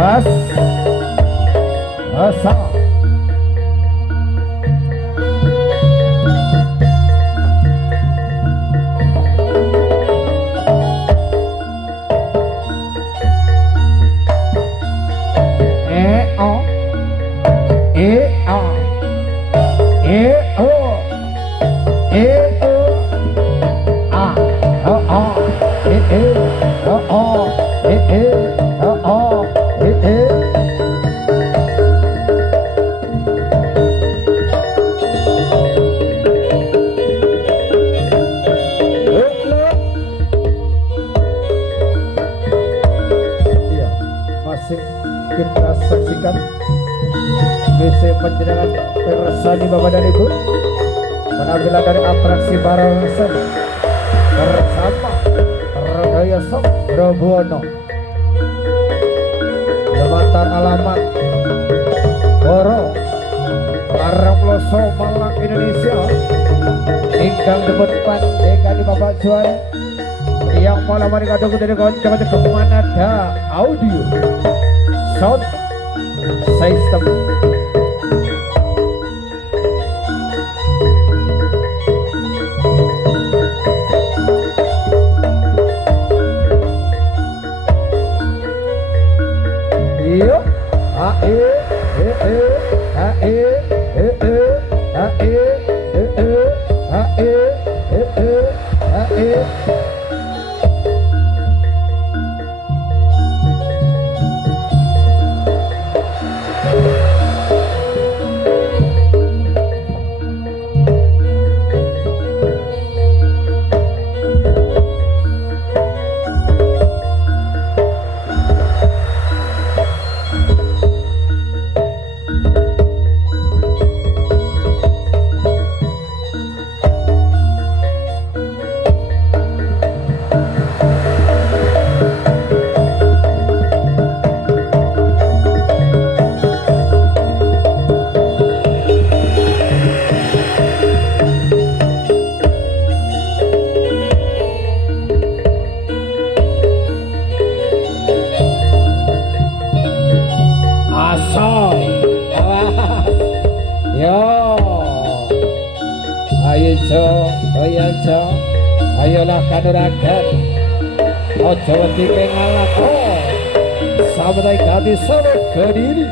Awas. Asa. Kita saksikan BC Penjenengan Persani Bapak dan Ibu penampilan dari atraksi barongsai bersama Radaya Sok Robono Jabatan Alamat Boro Parangploso Malang Indonesia ingkang debut pandega di Bapak Juara yang malam hari kadung dari kawan jaman kemana ada audio sound system iyo ayolah kanuragan ojo wedi pengalak sampai kati sore kediri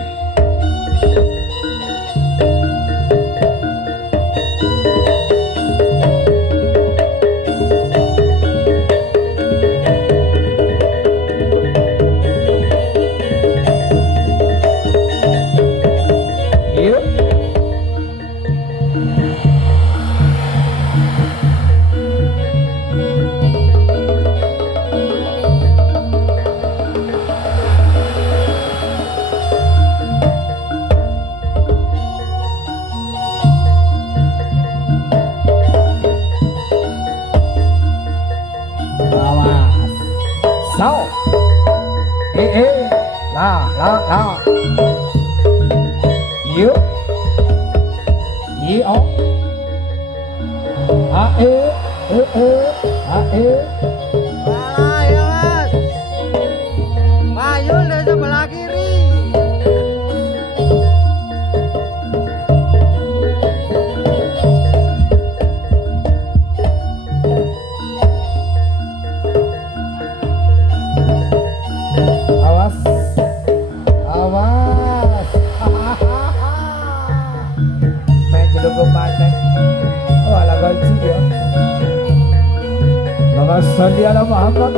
Salli ala Muhammad,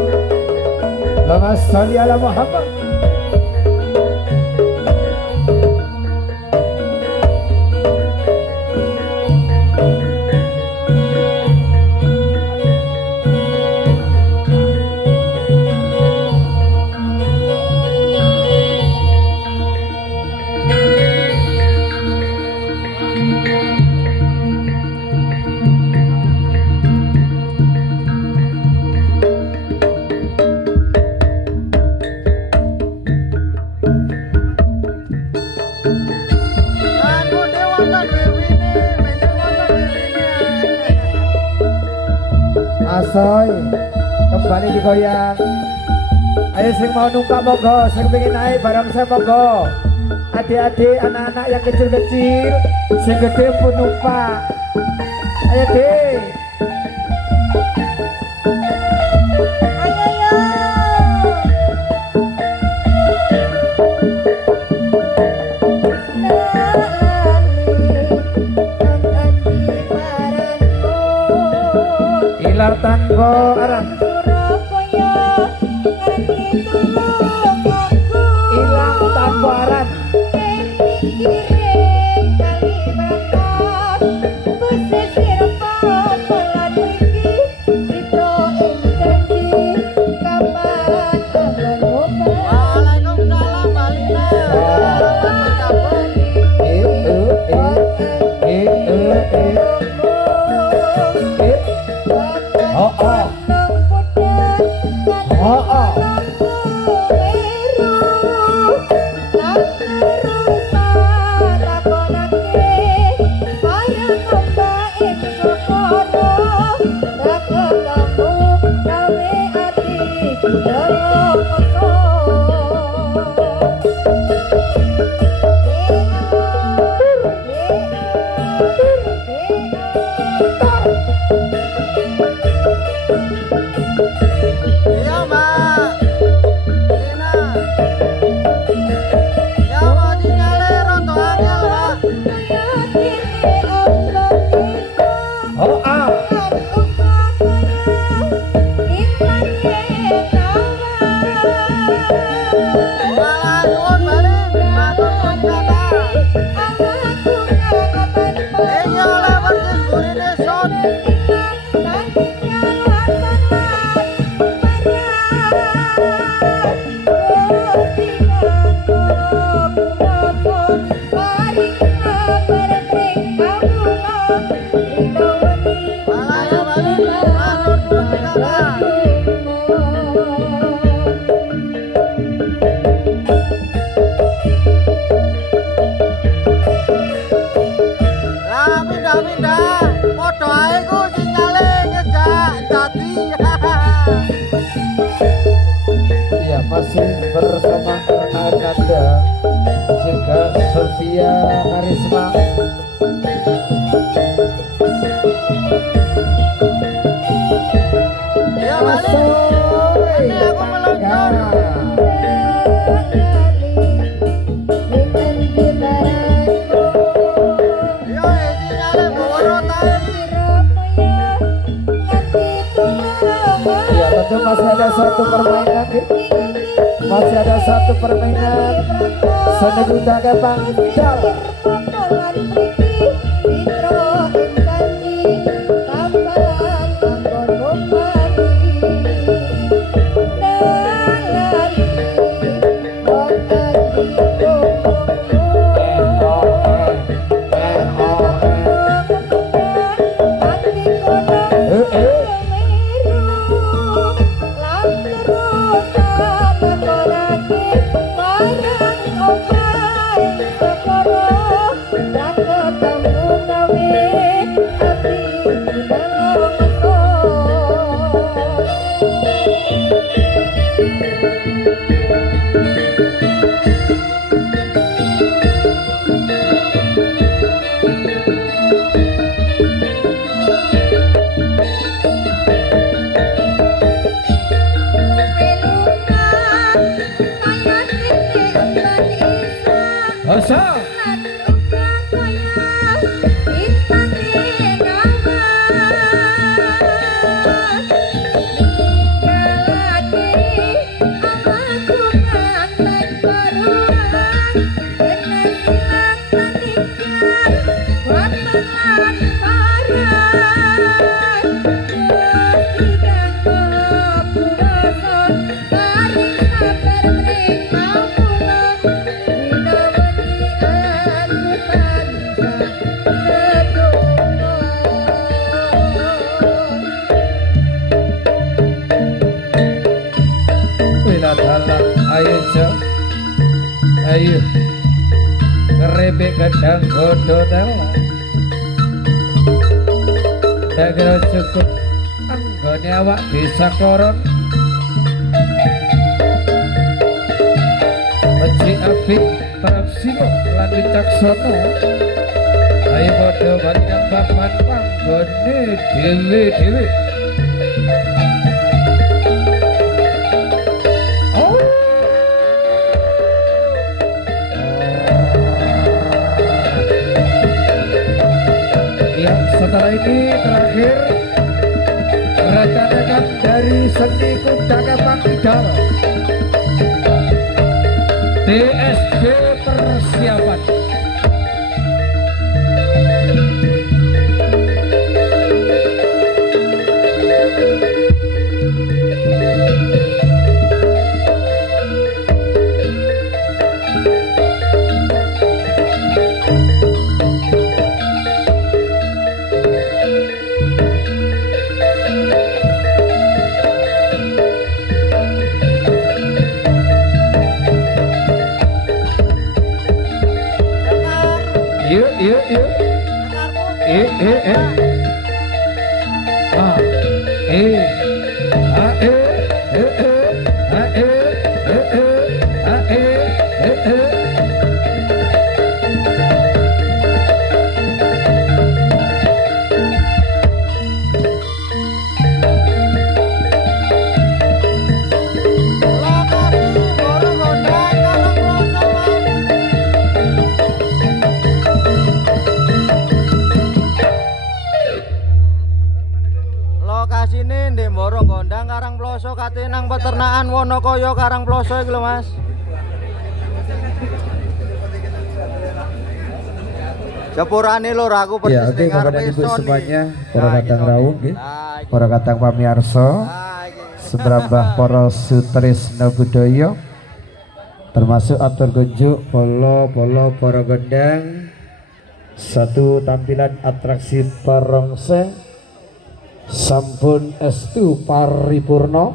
Allahumma salli ala Muhammad. Asoy kembali digoyang. Ayo sing mau numpak monggo, sing pengen naik bareng saya monggo. Adik-adik, anak-anak yang kecil-kecil, sing gede pun numpak. Ayo dek. Ilar tanpa arah. Ilang tanpa arah. Masih bersama Ananda juga Sofia Karisma. Ya sore aku melonjak. Ya tentu masih ada satu permainan. Masih ada satu permainan seni budaya Bangdal. Ayo kerebek kadang godo tela dagra cukup anggone awak desa koron Apik Prapsino lan Wicaksono ayo padha bali nambah panggone dhewe-dhewe. Setelah ini terakhir rekan-rekan dari seni kuda kepang idal DSB persiapan. Lokasine ndek Mboro Gondang Karangploso kate nang peternakan Wonokaya Karangploso iki lho Mas. Sepurane lho aku persis Ya, oke kepada ibu semuanya, para kadang rawuh nggih. Para kadang pamirsa, sebrambah para sutresna budaya termasuk atur gunjuk polo para gondang. Satu tampilan atraksi barongseng sampun estu paripurna.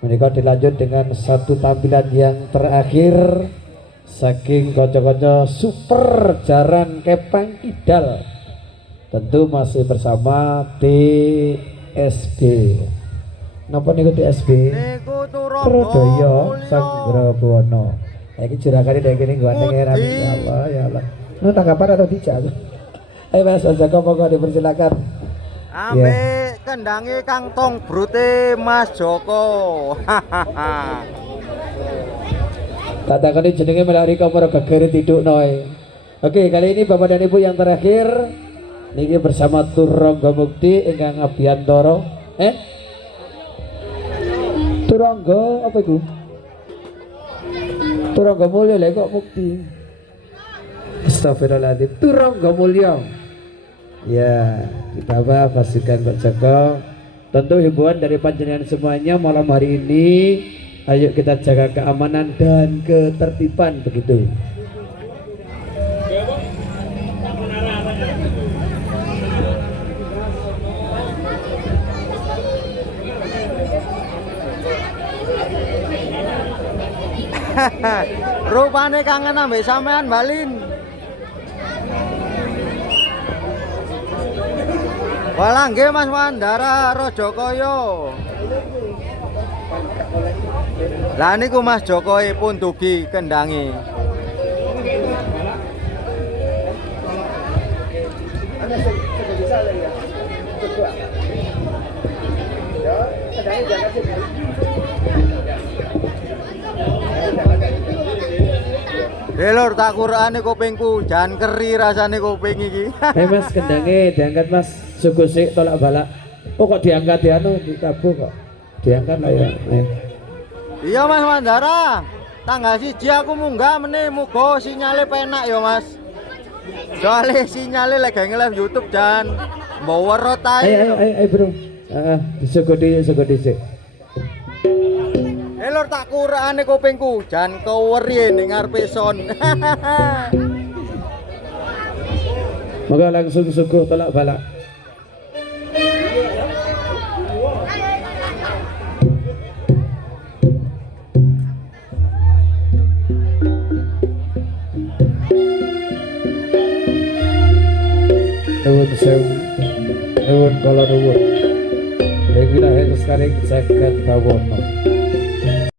Menika dilanjut dengan satu tampilan yang terakhir saking kanca-kanca super jaran kepang idal, tentu masih bersama DSB. Napa niku DSB? Niku Trudaya Sanggrabono. Iki jurakane dek kene gandeng era ya Allah ya Allah. Nu tanggapan atau tidak? Ayo Mas Joko monggo dipersilakan. Ambek kendange Kang Tong Brute Mas Joko. Katakan jenenge melari kamera gegere tiduk noe. Oke, kali ini Bapak dan Ibu yang terakhir niki bersama Turangga Mukti ingkang Abiyantara. Turangga apa iku? Turangga Mulya lek kok Mukti. Astagfirullahaladzim. Turangga Mulya. Ya, kita pasukan Pak Joko. Tentu himbauan dari panjenengan semuanya malam hari ini. Ayo kita jaga keamanan dan ketertiban begitu. Rupane kangen ambek sampean Balin. Walah nggih Mas Mandara Rajakaya. Lah niku Mas Jokowi pun dugi kendangi. Lur tak kurane kupingku, jan keri rasane kuping iki. Mas kendange diangkat Mas, suku sik tolak balak. Oh kok diangkat ya ditabuh kok. Diangkat lah ya. Iya Mas Mandara, tanggal 1 aku munggah meneh muga sinyale penak ya Mas. Soale sinyale lagi nge-live YouTube jan mbawa tae. Ayo bro. Disegodi sik. Lur tak kurane kupingku, jan keweri ning ngarepe son. Moga langsung suguh tolak balak. Nuwun sewu, nuwun kala nuwun. Ing wilayah sekarang saged bawono.